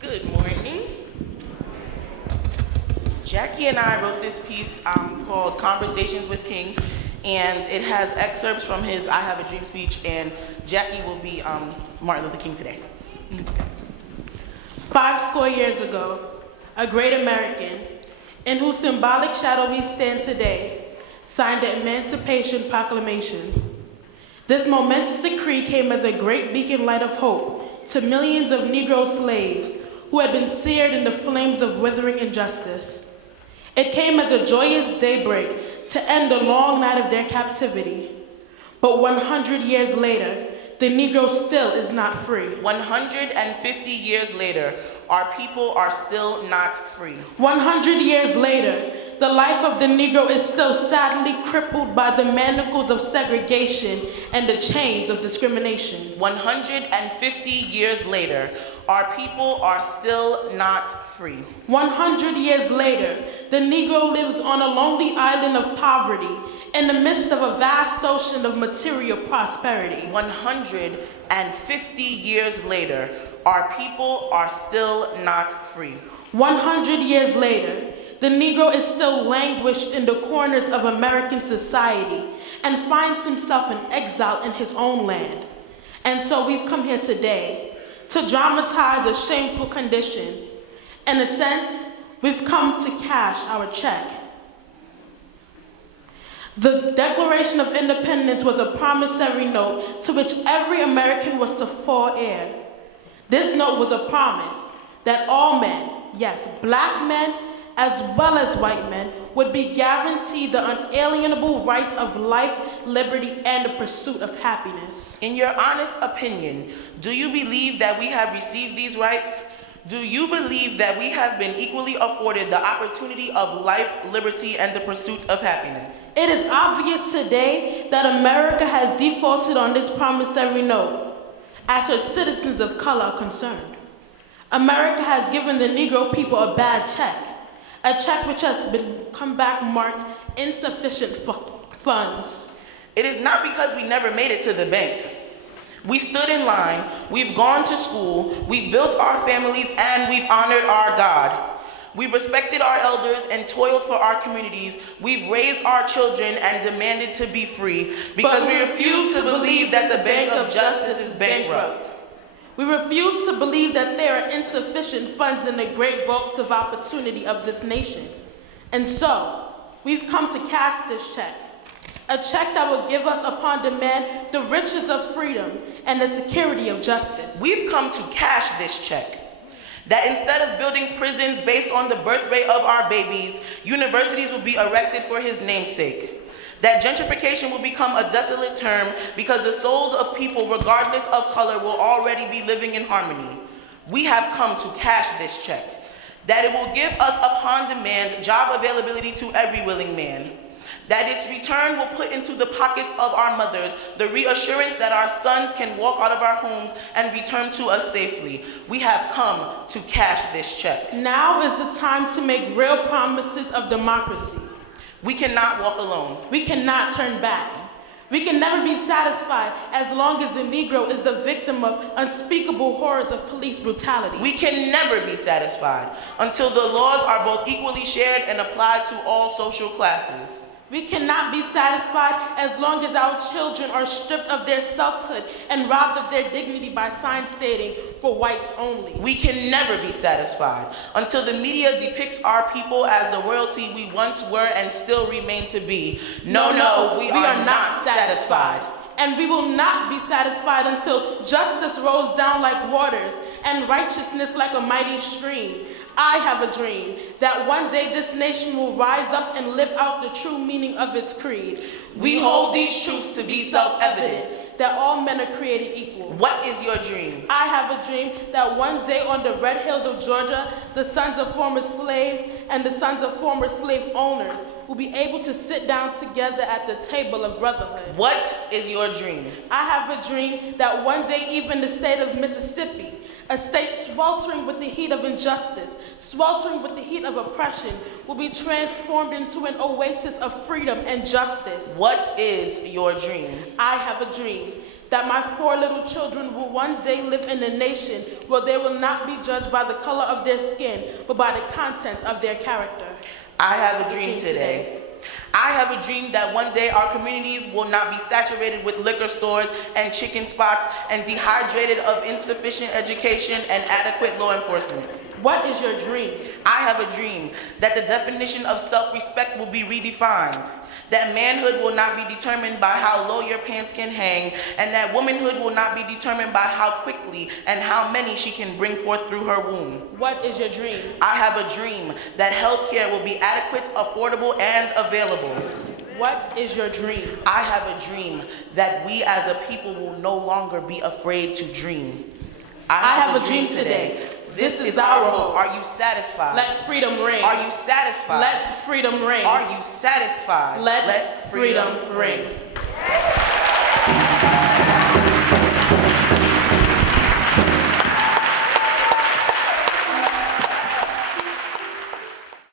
Good morning. Jackie and I wrote this piece called Conversations with King, and it has excerpts from his I Have a Dream speech, and Jackie will be Martin Luther King today. 50 years ago, a great American, in whose symbolic shadow we stand today, signed the Emancipation Proclamation. This momentous decree came as a great beacon light of hope to millions of Negro slaves who had been seared in the flames of withering injustice. It came as a joyous daybreak to end the long night of their captivity. But 100 years later, the Negro still is not free. 150 years later, our people are still not free. 100 years later, the life of the Negro is still sadly crippled by the manacles of segregation and the chains of discrimination. 150 years later, our people are still not free. 100 years later, the Negro lives on a lonely island of poverty in the midst of a vast ocean of material prosperity. 150 years later, our people are still not free. 100 years later, the Negro is still languished in the corners of American society and finds himself in exile in his own land. And so we've come here today to dramatize a shameful condition. In a sense, we've come to cash our check. The Declaration of Independence was a promissory note to which every American was to fall heir. This note was a promise that all men, yes, black men as well as white men, would be guaranteed the unalienable rights of life, liberty, and the pursuit of happiness. In your honest opinion, do you believe that we have received these rights? Do you believe that we have been equally afforded the opportunity of life, liberty, and the pursuit of happiness? It is obvious today that America has defaulted on this promissory note as her citizens of color are concerned. America has given the Negro people a bad check, a check which has come back marked insufficient funds. It is not because we never made it to the bank. We stood in line, we've gone to school, we've built our families, and we've honored our God. We've respected our elders and toiled for our communities. We've raised our children and demanded to be free because we refuse to believe that the Bank of Justice is bankrupt. We refuse to believe that there are insufficient funds in the great vaults of opportunity of this nation. And so, we've come to cash this check. A check that will give us upon demand the riches of freedom and the security of justice. We've come to cash this check. That instead of building prisons based on the birth rate of our babies, universities will be erected for his namesake. That gentrification will become a desolate term because the souls of people, regardless of color, will already be living in harmony. We have come to cash this check. That it will give us upon demand job availability to every willing man. That its return will put into the pockets of our mothers the reassurance that our sons can walk out of our homes and return to us safely. We have come to cash this check. Now is the time to make real promises of democracy. We cannot walk alone. We cannot turn back. We can never be satisfied as long as the Negro is the victim of unspeakable horrors of police brutality. We can never be satisfied until the laws are both equally shared and applied to all social classes. We cannot be satisfied as long as our children are stripped of their selfhood and robbed of their dignity by signs stating, "For whites only." We can never be satisfied until the media depicts our people as the royalty we once were and still remain to be. No, we are not satisfied. And we will not be satisfied until justice rolls down like waters and righteousness like a mighty stream. I have a dream that one day this nation will rise up and live out the true meaning of its creed. We hold these truths to be self-evident. That all men are created equal. What is your dream? I have a dream that one day on the red hills of Georgia, the sons of former slaves and the sons of former slave owners will be able to sit down together at the table of brotherhood. What is your dream? I have a dream that one day even the state of Mississippi, a state sweltering with the heat of injustice, sweltering with the heat of oppression, will be transformed into an oasis of freedom and justice. What is your dream? I have a dream that my 4 little children will one day live in a nation where they will not be judged by the color of their skin, but by the content of their character. I have a dream today. I have a dream that one day our communities will not be saturated with liquor stores and chicken spots and dehydrated of insufficient education and adequate law enforcement. What is your dream? I have a dream that the definition of self-respect will be redefined, that manhood will not be determined by how low your pants can hang, and that womanhood will not be determined by how quickly and how many she can bring forth through her womb. What is your dream? I have a dream that healthcare will be adequate, affordable, and available. What is your dream? I have a dream that we as a people will no longer be afraid to dream. I have a dream today. This is our hope. Are you satisfied? Let freedom reign. Are you satisfied? Let freedom reign. Are you satisfied? Let freedom reign.